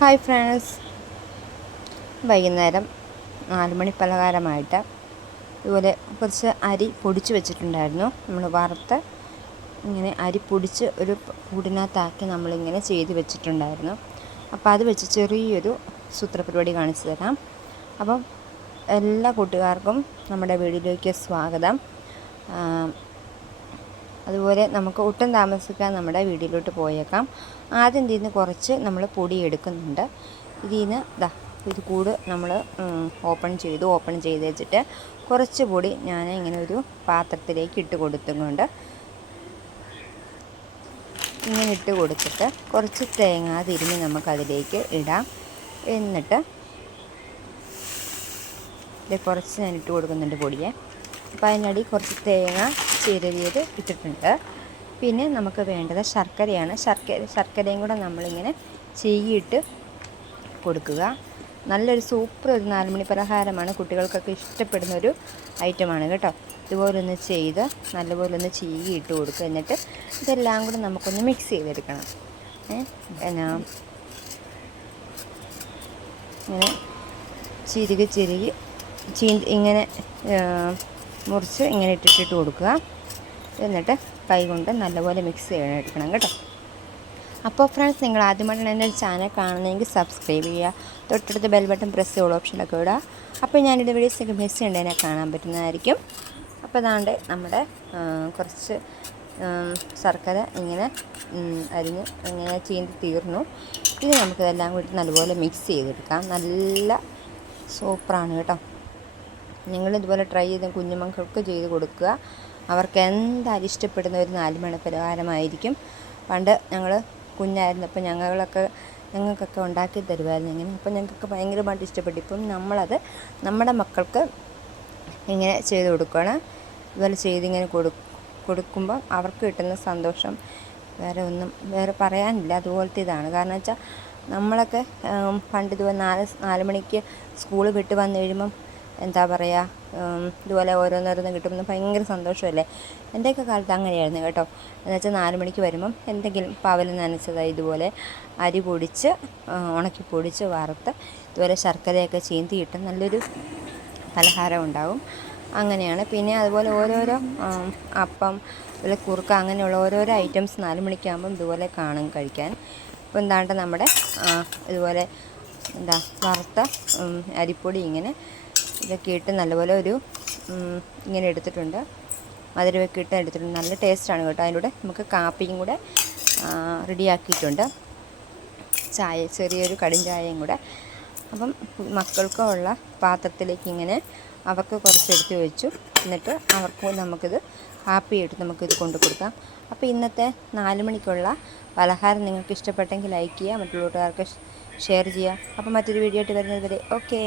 Hi friends. വൈകുന്നേരം നാല് മണി പലഹാരമായിട്ട് ഇതുപോലെ കുറച്ച് അരി പൊടിച്ച് വെച്ചിട്ടുണ്ടായിരുന്നു. നമ്മൾ വറുത്ത് ഇങ്ങനെ അരി പൊടിച്ച് ഒരു കൂടിനകത്താക്കി നമ്മളിങ്ങനെ ചെയ്ത് വെച്ചിട്ടുണ്ടായിരുന്നു. അപ്പോൾ അത് വെച്ച് ചെറിയൊരു സൂത്രപരിപാടി കാണിച്ചു തരാം. അപ്പം എല്ലാ കൂട്ടുകാർക്കും നമ്മുടെ വീഡിയോയിലേക്ക് സ്വാഗതം. അതുപോലെ നമുക്ക് ഒട്ടും താമസിക്കാൻ നമ്മുടെ വീടിലോട്ട് പോയേക്കാം. ആദ്യം ഇതിൽ നിന്ന് കുറച്ച് നമ്മൾ പൊടി എടുക്കുന്നുണ്ട്. ഇതിൽ നിന്ന് ഇതാ ഇത് കൂട് നമ്മൾ ഓപ്പൺ ചെയ്തു. ഓപ്പൺ ചെയ്ത് വെച്ചിട്ട് കുറച്ച് പൊടി ഞാൻ ഇങ്ങനെ ഒരു പാത്രത്തിലേക്ക് ഇട്ട് കൊടുത്തുകൊണ്ട് ഇങ്ങനെ ഇട്ട് കൊടുത്തിട്ട് കുറച്ച് തേങ്ങ തിരിഞ്ഞ് നമുക്കതിലേക്ക് ഇടാം. എന്നിട്ട് ഇത് കുറച്ച് ഞാൻ ഇട്ട് കൊടുക്കുന്നുണ്ട് പൊടിയെ. അപ്പോൾ അതിനടി കുറച്ച് തേങ്ങ ചിരവിയത് ഇട്ടിട്ടുണ്ട്. പിന്നെ നമുക്ക് വേണ്ടത് ശർക്കരയാണ്. ശർക്കര ശർക്കരയും കൂടെ നമ്മളിങ്ങനെ ചെയ്യിട്ട് കൊടുക്കുക. നല്ലൊരു സൂപ്പർ ഒരു നാലുമണി പലഹാരമാണ്. കുട്ടികൾക്കൊക്കെ ഇഷ്ടപ്പെടുന്ന ഒരു ഐറ്റമാണ് കേട്ടോ. ഇതുപോലെ ഒന്ന് ചെയ്ത് നല്ലപോലെ ഒന്ന് ചീകി ഇട്ട് കൊടുക്കുക. എന്നിട്ട് ഇതെല്ലാം കൂടെ നമുക്കൊന്ന് മിക്സ് ചെയ്തെടുക്കണം. എന്നാ ഇങ്ങനെ ചിരുകി ചിരുകി ചീ ഇങ്ങനെ മുറിച്ച് ഇങ്ങനെ ഇട്ടിട്ടിട്ട് കൊടുക്കുക. എന്നിട്ട് കൈ കൊണ്ട് നല്ലപോലെ മിക്സ് ചെയ്യണം എടുക്കണം കേട്ടോ. അപ്പോൾ ഫ്രണ്ട്സ് നിങ്ങൾ ആദ്യമായിട്ടാണ് എന്റെ ചാനൽ കാണുന്നതെങ്കിൽ സബ്സ്ക്രൈബ് ചെയ്യുക. തൊട്ടടുത്ത് ബെൽ ബട്ടൺ പ്രസ് ചെയ്യുള്ള ഓപ്ഷനൊക്കെ ഇടുക. അപ്പോൾ ഞാനിത് വീഡിയോസൊക്കെ മിസ് ചെയ്യേണ്ടതിനെ കാണാൻ പറ്റുന്നതായിരിക്കും. അപ്പോൾ അതാണ്ട് നമ്മുടെ കുറച്ച് ശർക്കര ഇങ്ങനെ അരിഞ്ഞ് ഇങ്ങനെ ചീന്തി തീർന്നു. ഇത് നമുക്കിതെല്ലാം കൂടി നല്ലപോലെ മിക്സ് ചെയ്തെടുക്കാം. നല്ല സൂപ്പറാണ് കേട്ടോ. നിങ്ങൾ ഇതുപോലെ ട്രൈ ചെയ്ത് കുഞ്ഞുമക്കൾക്ക് ചെയ്ത് കൊടുക്കുക. അവർക്ക് എന്തായാലും ഇഷ്ടപ്പെടുന്ന ഒരു നാല് മണി പലഹാരമായിരിക്കും. പണ്ട് ഞങ്ങൾ കുഞ്ഞായിരുന്നപ്പോൾ ഞങ്ങളൊക്കെ ഞങ്ങൾക്കൊക്കെ ഉണ്ടാക്കി തരുമായിരുന്നു ഇങ്ങനെ. അപ്പം ഞങ്ങൾക്കൊക്കെ ഭയങ്കരമായിട്ട് ഇഷ്ടപ്പെട്ടു. ഇപ്പം നമ്മളത് നമ്മുടെ മക്കൾക്ക് ഇങ്ങനെ ചെയ്ത് കൊടുക്കുകയാണ്. ഇതുപോലെ ചെയ്തിങ്ങനെ കൊടു കൊടുക്കുമ്പോൾ അവർക്ക് കിട്ടുന്ന സന്തോഷം. വേറെ ഒന്നും വേറെ പറയാനില്ല. അതുപോലത്തെ ഇതാണ്. കാരണം വെച്ചാൽ നമ്മളൊക്കെ പണ്ട് ഇതുപോലെ നാല് നാല് മണിക്ക് സ്കൂൾ വിട്ട് വന്നു കഴിയുമ്പം എന്താ പറയുക ഇതുപോലെ ഓരോന്നോരോന്ന് കിട്ടുമ്പോൾ ഭയങ്കര സന്തോഷമല്ലേ എന്റെയൊക്കെ കാലത്ത് അങ്ങനെയായിരുന്നു കേട്ടോ. എന്ന് വെച്ചാൽ നാല് മണിക്ക് വരുമ്പം എന്തെങ്കിലും പവൽ നനച്ചതായി ഇതുപോലെ അരി പൊടിച്ച് ഉണക്കി പൊടിച്ച് വറുത്ത് ഇതുപോലെ ശർക്കരയൊക്കെ ചീന്തി കിട്ടും നല്ലൊരു പലഹാരം ഉണ്ടാവും. അങ്ങനെയാണ്. പിന്നെ അതുപോലെ ഓരോരോ അപ്പം അതുപോലെ കുറുക്ക അങ്ങനെയുള്ള ഓരോരോ ഐറ്റംസ് നാല് മണിക്കാകുമ്പം ഇതുപോലെ കാണും കഴിക്കാൻ. ഇപ്പം എന്താണ്ട് നമ്മുടെ ഇതുപോലെ എന്താ വറുത്ത അരിപ്പൊടി ഇങ്ങനെ ഇതൊക്കെ ഇട്ട് നല്ലപോലെ ഒരു ഇങ്ങനെ എടുത്തിട്ടുണ്ട്. മധുരമൊക്കെ ഇട്ട് എടുത്തിട്ടുണ്ട്. നല്ല ടേസ്റ്റാണ് കേട്ടോ. അതിലൂടെ നമുക്ക് കാപ്പിയും കൂടെ റെഡിയാക്കിയിട്ടുണ്ട് ചായ ചെറിയൊരു കടും ചായയും കൂടെ. അപ്പം മക്കൾക്കുള്ള പാത്രത്തിലേക്ക് ഇങ്ങനെ അവർക്ക് കുറച്ച് എടുത്ത് വെച്ചു. എന്നിട്ട് അവർക്ക് നമുക്കിത് ഹാപ്പി ആയിട്ട് നമുക്കിത് കൊണ്ടു കൊടുക്കാം. അപ്പോൾ ഇന്നത്തെ നാല് മണിക്കുള്ള പലഹാരം നിങ്ങൾക്ക് ഇഷ്ടപ്പെട്ടെങ്കിൽ ലൈക്ക് ചെയ്യുക മറ്റുള്ളവർക്ക് ഷെയർ ചെയ്യുക. അപ്പോൾ മറ്റൊരു വീഡിയോ ആയിട്ട് വരുന്നത് വരെ ഓക്കേ.